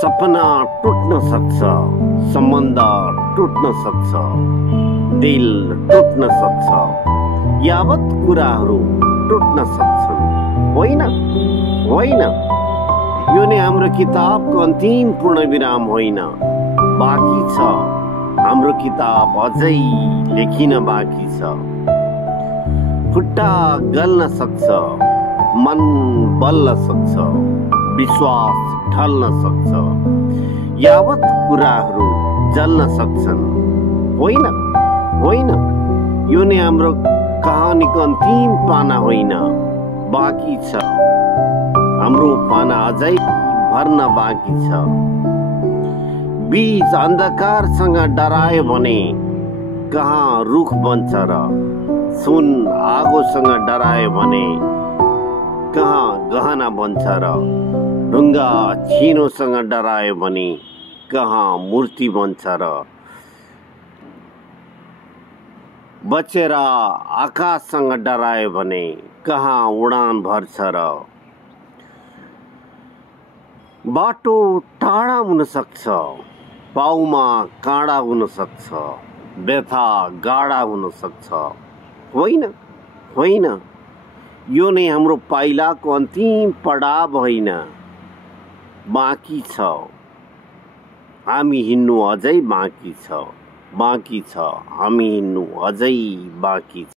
सपना टुट्न सक्छ, सम्बन्ध टुट्न सक्छ, दिल टुट्न सक्छ, यावत कुराहरू टुट्न सक्छन्। होइन होइन, यो नै हाम्रो किताबको अन्तिम पूर्णविराम होइन, बाँकी छ। हाम्रो किताब अझै लेखिन बाँकी छ। खुट्टा गल्न सक्छ, मन बल्न सक्छ, विश्वास ढल्न सक्छ, यावत कुराहरू जल्न सक्छन्। होइन होइन, यो नै हाम्रो कहानीको अन्तिम पाना होइन, बाँकी छ। हाम्रो पाना अझै भर्न बाँकी छ। बीच अन्धकारसँग डरायो भने कहाँ रुख बन्छ र, सुन आगोसँग डरायो भने कहाँ गहना बन्छ र, ढुङ्गा छिनोसँग डरायो भने कहाँ मूर्ति बन्छ र, बचेर आकाशसँग डरायो भने कहाँ उडान भर्छ र। बाटो टाढा हुन सक्छ, पाउमा काँडा हुन सक्छ, व्यथा गाढा हुन सक्छ। होइन होइन, यो नै हाम्रो पाइलाको अन्तिम पडाव होइन, बाँकी छ। हामी हिँड्नु अझै बाँकी छ, बाँकी छ। हामी हिँड्नु अझै बाँकी छ।